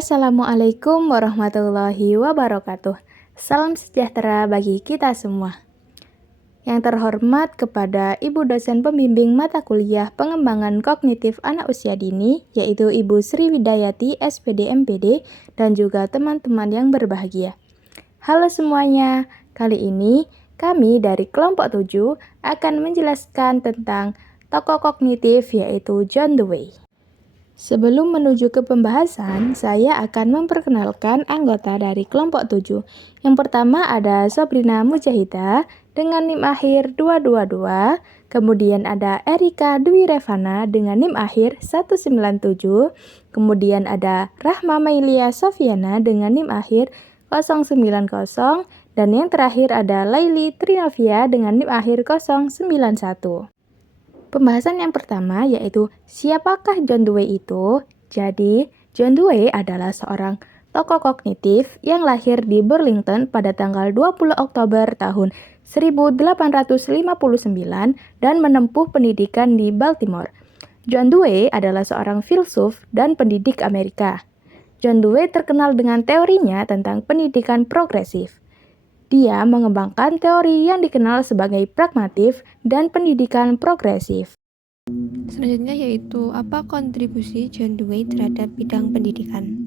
Assalamualaikum warahmatullahi wabarakatuh. Salam sejahtera bagi kita semua. Yang terhormat kepada Ibu dosen pembimbing mata kuliah pengembangan kognitif anak usia dini, yaitu Ibu Sri Widayati, SPD MPD, dan juga teman-teman yang berbahagia. Halo semuanya, kali ini kami dari kelompok 7 akan menjelaskan tentang tokoh kognitif yaitu John Dewey. Sebelum menuju ke pembahasan, saya akan memperkenalkan anggota dari kelompok 7. Yang pertama ada Sabrina Mujahida dengan NIM akhir 222, kemudian ada Erika Dwi Revana dengan NIM akhir 197, kemudian ada Rahma Mailia Sofiana dengan NIM akhir 090, dan yang terakhir ada Laili Trinavia dengan NIM akhir 091. Pembahasan yang pertama yaitu siapakah John Dewey itu? Jadi, John Dewey adalah seorang tokoh kognitif yang lahir di Burlington pada tanggal 20 Oktober tahun 1859 dan menempuh pendidikan di Baltimore. John Dewey adalah seorang filsuf dan pendidik Amerika. John Dewey terkenal dengan teorinya tentang pendidikan progresif. Dia mengembangkan teori yang dikenal sebagai pragmatif dan pendidikan progresif. Selanjutnya yaitu apa kontribusi John Dewey terhadap bidang pendidikan.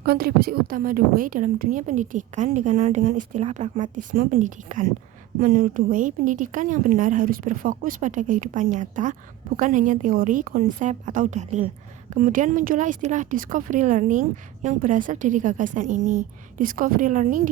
Kontribusi utama Dewey dalam dunia pendidikan dikenal dengan istilah pragmatisme pendidikan. Menurut Dewey, pendidikan yang benar harus berfokus pada kehidupan nyata, bukan hanya teori, konsep, atau dalil. Kemudian muncullah istilah discovery learning yang berasal dari gagasan ini. Discovery learning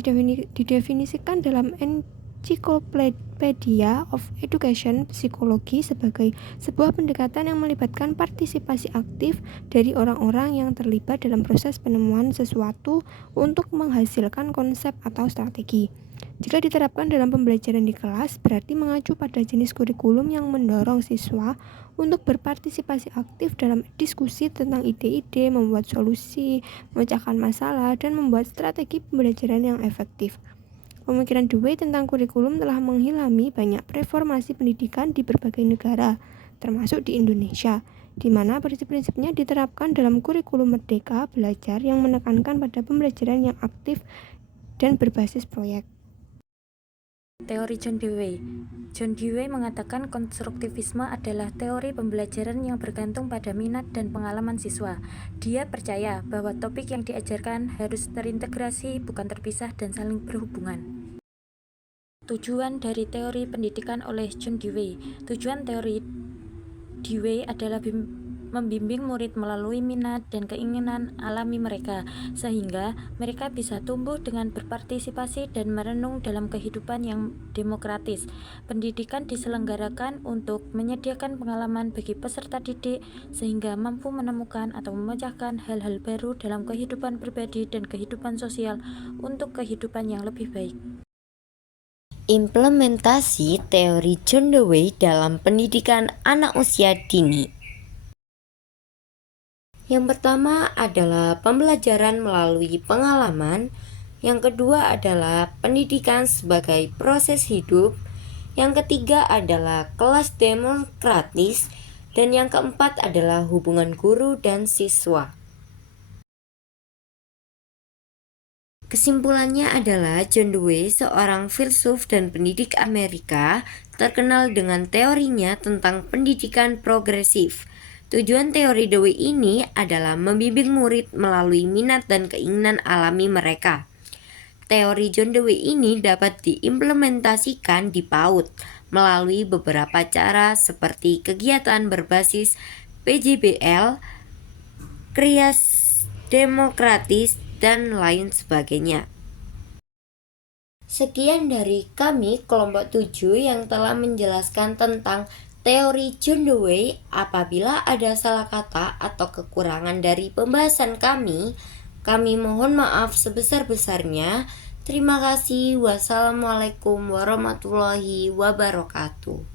didefinisikan dalam Encyclopedia of Education Psikologi sebagai sebuah pendekatan yang melibatkan partisipasi aktif dari orang-orang yang terlibat dalam proses penemuan sesuatu untuk menghasilkan konsep atau strategi. Jika diterapkan dalam pembelajaran di kelas, berarti mengacu pada jenis kurikulum yang mendorong siswa untuk berpartisipasi aktif dalam diskusi tentang ide-ide, membuat solusi, memecahkan masalah, dan membuat strategi pembelajaran yang efektif. Pemikiran Dewey tentang kurikulum telah menghilami banyak reformasi pendidikan di berbagai negara, termasuk di Indonesia, di mana prinsip-prinsipnya diterapkan dalam kurikulum Merdeka Belajar yang menekankan pada pembelajaran yang aktif dan berbasis proyek. Teori John Dewey. John Dewey mengatakan konstruktivisme adalah teori pembelajaran yang bergantung pada minat dan pengalaman siswa. Dia percaya bahwa topik yang diajarkan harus terintegrasi, bukan terpisah dan saling berhubungan. Tujuan dari teori pendidikan oleh John Dewey. Tujuan teori Dewey adalah membimbing murid melalui minat dan keinginan alami mereka, sehingga mereka bisa tumbuh dengan berpartisipasi dan merenung dalam kehidupan yang demokratis. Pendidikan diselenggarakan untuk menyediakan pengalaman bagi peserta didik, sehingga mampu menemukan atau memecahkan hal-hal baru dalam kehidupan pribadi dan kehidupan sosial untuk kehidupan yang lebih baik. Implementasi teori John Dewey dalam pendidikan anak usia dini. Yang pertama adalah pembelajaran melalui pengalaman, yang kedua adalah pendidikan sebagai proses hidup, yang ketiga adalah kelas demokratis, dan yang keempat adalah hubungan guru dan siswa. Kesimpulannya adalah John Dewey, seorang filsuf dan pendidik Amerika, terkenal dengan teorinya tentang pendidikan progresif. Tujuan teori Dewey ini adalah membimbing murid melalui minat dan keinginan alami mereka. Teori John Dewey ini dapat diimplementasikan di PAUD melalui beberapa cara seperti kegiatan berbasis PJBL, krias demokratis, dan lain sebagainya. Sekian dari kami kelompok 7 yang telah menjelaskan tentang teori John Dewey. Apabila ada salah kata atau kekurangan dari pembahasan kami mohon maaf sebesar-besarnya. Terima kasih. Wassalamualaikum warahmatullahi wabarakatuh.